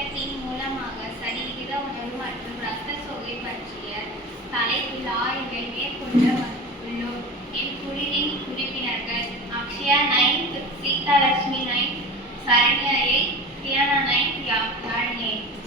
திட்டத்தின் மூலமாக சரிவிகித உணவு மற்றும் இரத்த சோகை பற்றிய தலைப்பில் ஆய்வை மேற்கொள்ள உள்ளோம். இக்குழுவின் உறுப்பினர்கள் Akshaya 9th, Sita Lakshmi 9th, Saranya 8th, கியானா 9th, Yazhini 8th.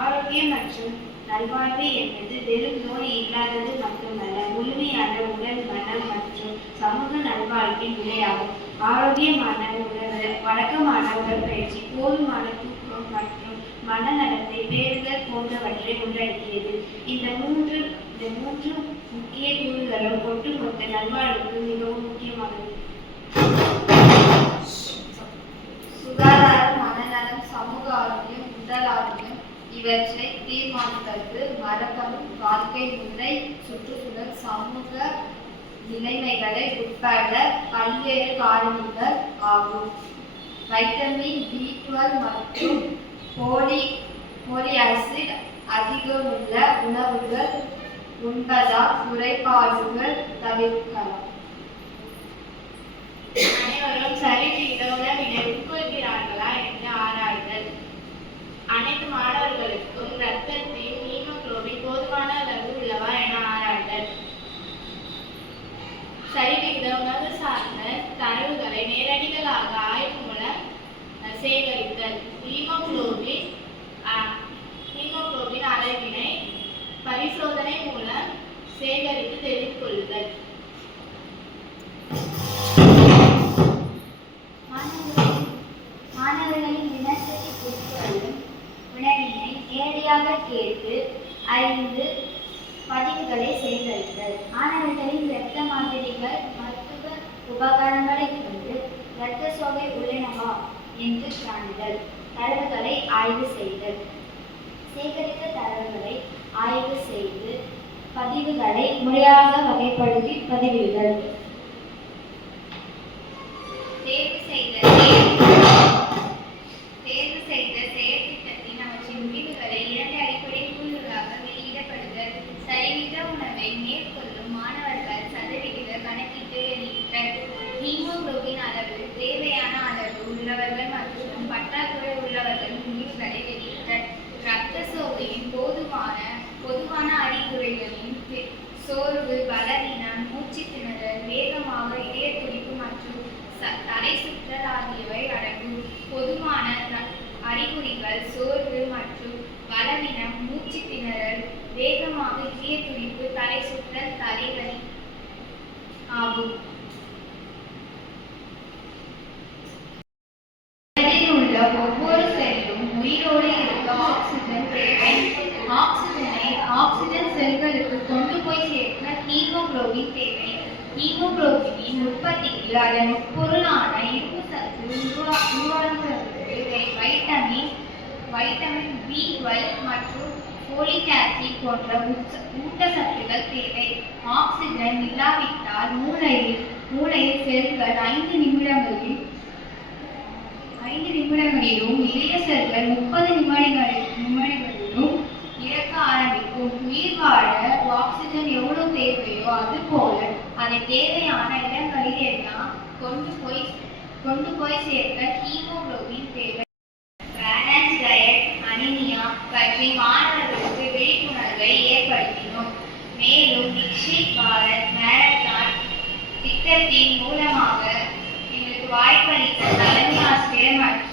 ஆரோக்கியம் மற்றும் நல்வாழ்வு என்பது வெறும் நோய் இல்லாதது மட்டுமல்ல, முழுமையான உடல், மனம் மற்றும் சமூக நல்வாழ்வின் நிலையாகும். ஆரோக்கியமான உணவு, வழக்கமான உடற்பயிற்சி, போதுமான தூக்கம் மற்றும் மனநலத்தை பேணுதல் போன்றவற்றை உள்ளடக்கியது. இந்த மூன்று முக்கிய கூறுகளும் ஒட்டுமொத்த நல்வாழ்வுக்கு மிகவும் முக்கியமானது. சுகாதாரம், மனநலம், சமூக ஆரோக்கியம், உடல் ஆரோக்கியம் இவற்றை தீர்மானிப்பது மரபணு, வாழ்க்கை முறை, சுற்றுச்சூழல், சமூக நிலைமைகளை உட்பட பல்வேறு காரணிகள் ஆகும். வைட்டமின் B12 மற்றும் போலிக் ஆசிட் அதிகமுள்ள உணவுகள் உண்பதால் குறைபாடுகள் தவிர்க்கலாம். அனைவரும் சரிவிகித உணவினை உட்கொள்கிறார்களா என்று ஆராய்தல். அனைத்து மாணவர்களுக்கும் இரத்தத்தில் ஹீமோகுளோபின் போதுமான அளவு உள்ளவா என ஆராய்தல். சரிவிகித உணவு சார்ந்த தரவுகளை நேரடிகளாக ஆய்வு மூலம் சேகரித்தல். ஹீமோகுளோபின் அளவினை பரிசோதனை மூலம் சேகரித்து தெரிந்து கொள்ளுதல். மாணவர்களின் தினசரி குறிப்புகளும் உணவினை நேரடியாக கேட்டு அறிந்து பதிவுகளை சேகரித்தல். மாணவர்களின் இரத்த மாதிரிகள், மருத்துவ உபகரணங்களை கொண்டு இரத்த சோகை உள்ளனவா என்று காணுதல். தரவுகளை ஆய்வு செய்தல். சேகரித்த தரவுகளை ஆய்வு செய்து பதிவுகளை முறையாக வகைப்படுத்தி பதிவிடுதல். தேர்வு செய்த செயற்திட்டத்தின் அவற்றின் முடிவுகளை 2 அடிப்படை கூறுகளாக வெளியிடப்படுதல். சரிவிகித உணவை மேற்கொள்ளும் மாணவர்கள் சதவிகித கணக்கீட்டு வெளியிட்டல். ஹீமோகுளோபின் அளவு தேவையான அளவு உள்ளவர்கள் மற்றும் பற்றாக்குறை உள்ளவர்கள் முடிவுகளை வெளியிட்டல். இரத்த சோகையின் பொதுவான அறிகுறிகளின் சோர்வு, பலவீனம், மூச்சு திணறல், வேகமாக இதய துடிப்பு மற்றும் தலை சுற்றல் ஆகியவை அடங்கும். பொதுவான அறிகுறிகள் சோர்வு மற்றும் பலவீனம், மூச்சு திணறல், வேகமாக இதய துடிப்பு, தலை சுற்றல், தலைவலி ஆகும். உள்ள ஒவ்வொரு செல்லும் உயிரோடு இருக்க ஆக்சிஜன் தேவை. ஆக்சிஜன் செல்களுக்கு கொண்டு போய் சேர்க்க ஹீமோகுளோபின் தேவை. ஹீமோகுளோபினின் உற்பத்திக்கு அதன் உட்பொருளான இரும்பு சத்து உருவாக்குவதற்கு வைட்டமின் B12 மற்றும் போலிக் ஆசிட் போன்ற ஊட்டச்சத்துக்கள் தேவை. ஆக்சிஜன் இல்லாவிட்டால் மூளையில் செல்கள் 5 நிமிடங்களிலும் இதய செல்கள் 30 நிமிடங்களிலும் இறக்க ஆரம்பிக்கும். உயிர் வாழ ஆக்சிஜன் எவ்வளவு தேவையோ அதுபோல அதை தேவையான இடங்களில் எல்லாம் கொண்டு போய் சேர்க்க ஹீமோகுளோபின் தேவை. பேலன்ஸ் டயட், அனிமியா பற்றி மாணவர்களுக்கு விழிப்புணர்வை ஏற்படுத்தினோம். மேலும் விக்ஷித் பாரத் மேரத்தான் திட்டத்தின் மூலமாக எங்களுக்கு வாய்ப்பளித்த தலைமை ஆசிரியர் மற்றும்